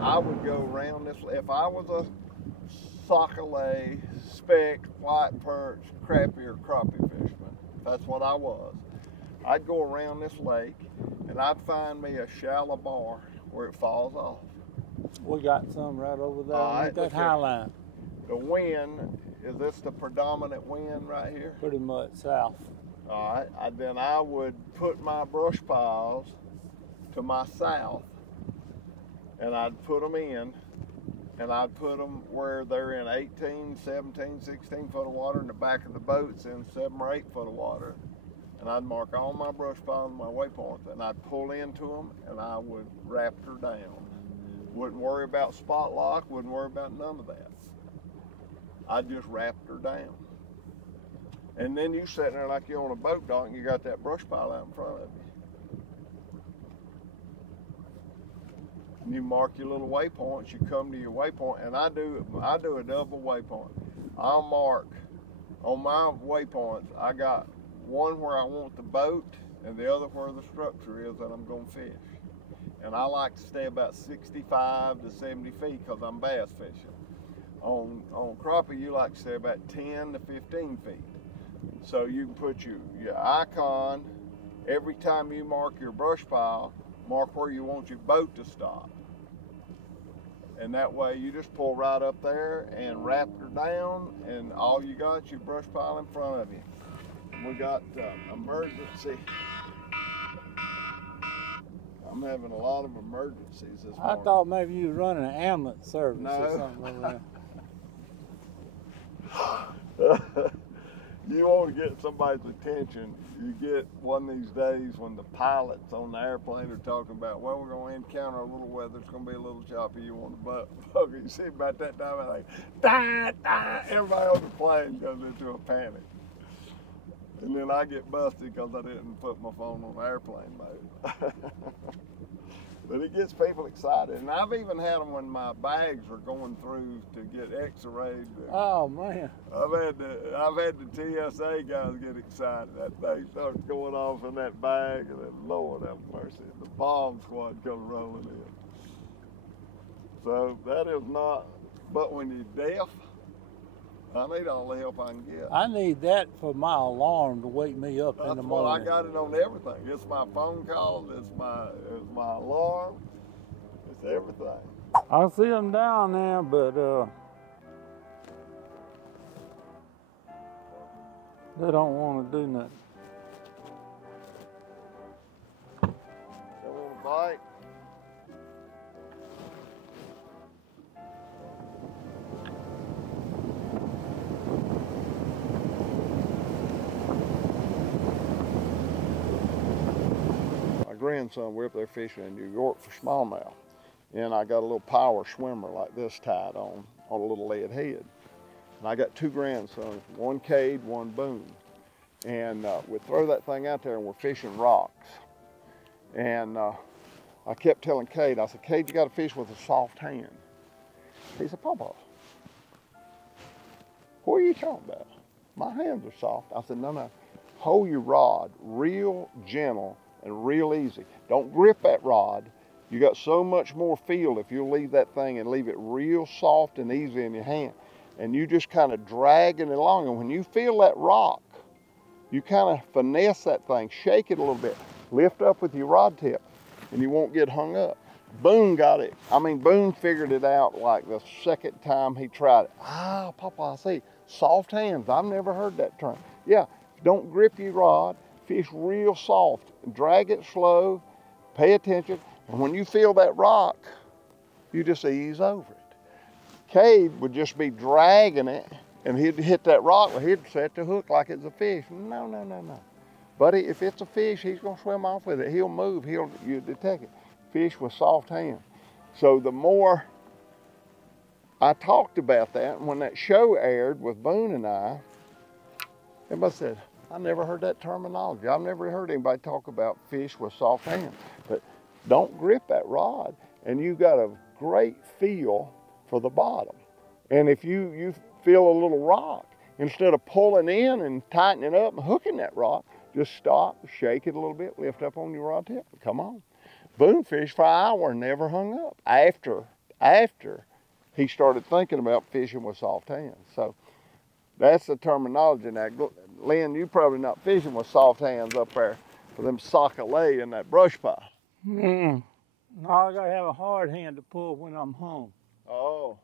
I would go around this. If I was a sockeye, speck, white perch, crappie, or crappie fisherman, that's what I was. I'd go around this lake and I'd find me a shallow bar where it falls off. We got some right over there on that high line. The wind, is this the predominant wind right here? Pretty much south. All right, then I would put my brush piles to my south and I'd put them in, and I'd put them where they're in 18, 17, 16 foot of water, and the back of the boat's in 7 or 8 foot of water. And I'd mark all my brush piles and my waypoints, and I'd pull into them, and I would raptor down. Wouldn't worry about spot lock, wouldn't worry about none of that. I'd just raptor down. And then you sitting there like you're on a boat dock and you got that brush pile out in front of you. And you mark your little waypoints, you come to your waypoint, and I do a double waypoint. I'll mark on my waypoints, I got one where I want the boat and the other where the structure is that I'm going to fish. And I like to stay about 65 to 70 feet because I'm bass fishing. On crappie, you like to stay about 10 to 15 feet. So you can put your icon, every time you mark your brush pile, mark where you want your boat to stop. And that way you just pull right up there and raptor down, and all you got is your brush pile in front of you. We got emergency. I'm having a lot of emergencies this morning. I thought maybe you were running an ambulance service or something over there. You want to get somebody's attention, you get one of these days when the pilots on the airplane are talking about, well, we're going to encounter a little weather, it's going to be a little choppy, you want to bug. You see about that time, I like, da, da, everybody on the plane goes into a panic. And then I get busted because I didn't put my phone on airplane mode. But it gets people excited. And I've even had them when my bags were going through to get x-rayed. Oh, man. I've had the TSA guys get excited. That thing starts going off in that bag, and then, Lord have mercy, the bomb squad comes rolling in. So that is not, but when you're deaf, I need all the help I can get. I need that for my alarm to wake me up in the morning. I got it on everything. It's my phone calls, it's my alarm, it's everything. I see them down there, but they don't want to do nothing. They want to bite. Grandson, we're up there fishing in New York for smallmouth, and I got a little power swimmer like this tied on a little lead head, and I got 2 grandsons, one Cade, one Boone, and we throw that thing out there and we're fishing rocks, and I kept telling Cade, I said, Cade, you got to fish with a soft hand. He said, Papa, what are you talking about? My hands are soft. I said, no, hold your rod real gentle and real easy. Don't grip that rod. You got so much more feel if you leave that thing and leave it real soft and easy in your hand. And you just kind of dragging it along. And when you feel that rock, you kind of finesse that thing, shake it a little bit, lift up with your rod tip, and you won't get hung up. Boone got it. I mean, Boone figured it out like the second time he tried it. Ah, Papa, I see. Soft hands. I've never heard that term. Yeah, don't grip your rod. Fish real soft, drag it slow, pay attention, and when you feel that rock, you just ease over it. Cade would just be dragging it, and he'd hit that rock, or he'd set the hook like it's a fish. No. Buddy, if it's a fish, he's gonna swim off with it. He'll move, you detect it. Fish with soft hands. So the more I talked about that, and when that show aired with Boone and I, everybody said, I never heard that terminology. I've never heard anybody talk about fish with soft hands. But don't grip that rod, and you got a great feel for the bottom. And if you feel a little rock, instead of pulling in and tightening up and hooking that rock, just stop, shake it a little bit, lift up on your rod tip, and come on. Boone fished for an hour and never hung up after after he started thinking about fishing with soft hands. So that's the terminology now. Lynn, you probably not fishing with soft hands up there for them sockeye in that brush pile. No, I gotta have a hard hand to pull when I'm home. Oh.